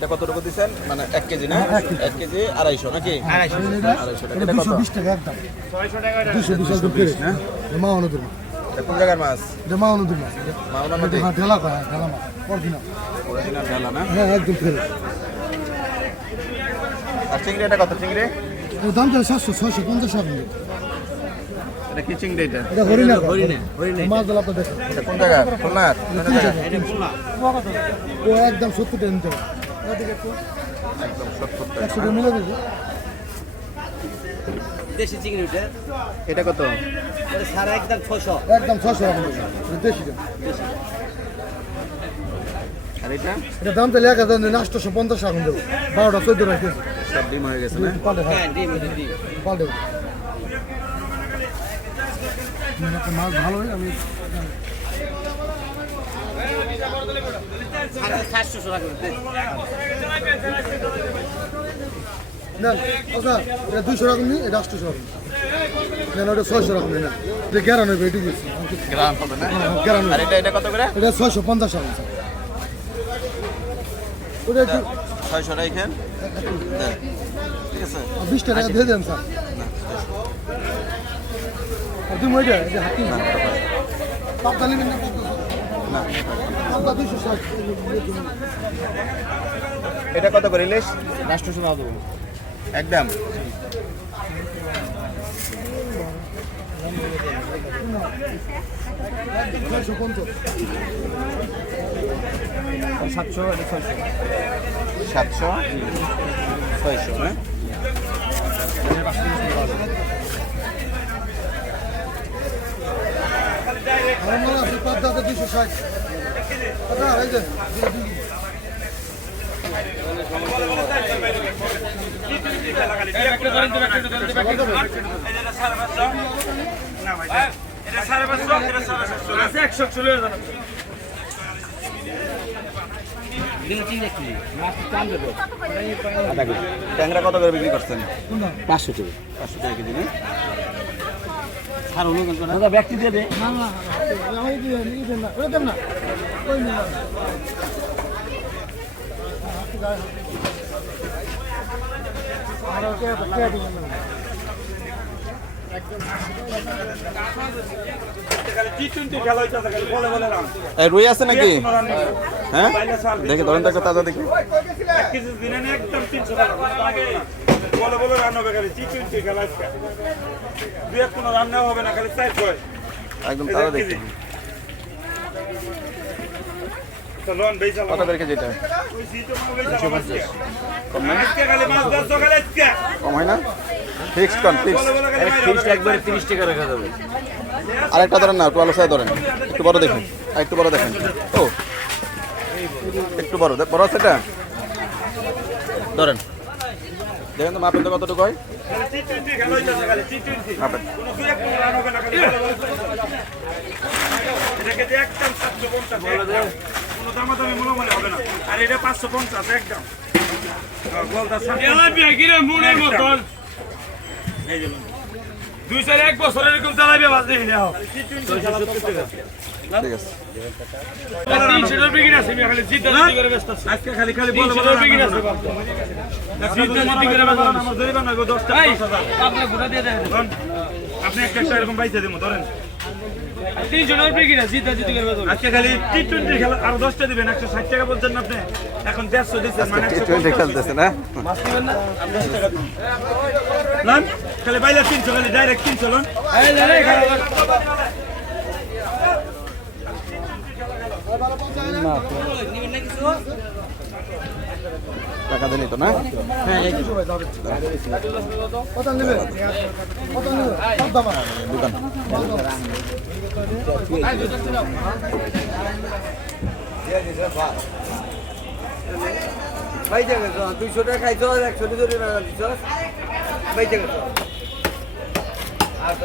এটা কত টাকা দিচ্ছেন? মানে 1 কেজি না? 1 কেজি 250 নাকি? 250 টাকা। এটা কত? 220 টাকা একদম। 600 টাকা। 220 একদম ফ্রেশ না? মাওনদুর মাছ। এটা কোন জায়গার মাছ? এটা মাওনদুর মাছ। মাওনা নদী? হ্যাঁ, ঢেলা কয়, ঢেলা মাছ। অরিজিনাল ঢেলা না? হ্যাঁ, একদম ফ্রেশ। আর চিংড়ি এটা কত চিংড়ি? এর দাম তো 700-650 টাকা। এটা কি চিংড়ি এটা? এটা হরিণা মাছ দল আপনাদের দেখেন। এটা কোন জায়গা? খুলনা? এটা খুলনা। ও একদম 70 টাকা নিতে হবে। এদিকে একটু একদম 70 টাকা। 100 টাকা মিলে দেবে। দেশি চিংড়ি ওটা এটা কত? এটা সারা একদম 600 একদম 600 টাকা মিলে। দেশি দাম। আর এটা? এটা দাম তো লেখা দেন 850 টাকা দেবো। 12টা 14 টাকা কেজি। সব ডিম হয়ে গেছে না? পাল্টে হ্যাঁ ডিম পাল্টে। মাছ ভালোই আমি 700 টাকা করে না ওটা এটা 200 টাকা নিই, এটা 800 টাকা না, ওটা 600 টাকা নিই না, এটা গ্যারান হবে, এটি দিচ্ছি গ্রাম হবে না? গ্যারান। আর এটা কত করে? এটা 650 টাকা ওটা 600 টাকা এখান। ঠিক আছে 20 টাকা দিয়ে দেন স্যার। আর তুমি ওইটা এই যে হাতি পাবদা নেবেন না? না পাবদা 260। এটা কত করে ইলিশ? 800 টাকা দেবো একদম। সাতশো 700 600 হ্যাঁ? পাবদাতে 260। এই যে ট্যাংরা কত করে বিক্রি করছেন? 500 টাকা 500 টাকা কেজি না? আর হলো কিন্তু না ব্যক্তি দিয়ে দে না না আমি দিই না ওটা দেন না কই না আর ওকে কে দিবেন না রুই আছে নাকি? হ্যাঁ দেখে ধরেন তো একটা তাজা দেখি। একদম তাজা দেখি। কত করে কেজি এটা? কম না? কম হয় না? ফিক্সড কন ফিক্সড। একবারে 30 টাকা রাখা যাবে। আরেকটা ধরেন না, একটু আলো সাইজ ধরেন, একটু বড় দেখুন, একটু বড় দেখেন। ও একটু বড় বড় আছে এটা, ধরেন দেখেন তো মাপেন তো কতটুকু হয় মাপেন। আর এটা 550 একদম। এক বছরের এরকম চালাইবে মাছ দেখি না। ঠিক আছে 300 টাকা বিক্রি আছে আমি খালি জিদ্দা জিদ্দি করে ব্যস্ত আছি। আজকে খালি খালি বল বল বিক্রি আছে জিদ্দা জিদ্দি করে ব্যস্ত আছি। আমার জরিমানা হইবো 10 টাকা 10,000 আপনি ঘুরা দিয়ে দেন। আপনি একটা এরকম বাইচে দেবো ধরেন 300 টাকা বিক্রি আছে জিদ্দা জিদ্দি করে ব্যস্ত আজকে খালি টি20 খেলা আর 10টা দিবেন 160 টাকা বলছেন আপনি এখন 150 দিচ্ছেন মানে 120 খেলতেছে না? মাছ দিবেন না 10 টাকা দিন লন খালি বাইলা 300 খালি ডাইরেক্ট 300 লন এই লে খালি টাকা দিলি তো না? কত নেবে কত নেবে দাম দোকান ভাই জায়গা 200 টাকা খাইছো 100 টাকা দিছো ভাই জায়গা আর তো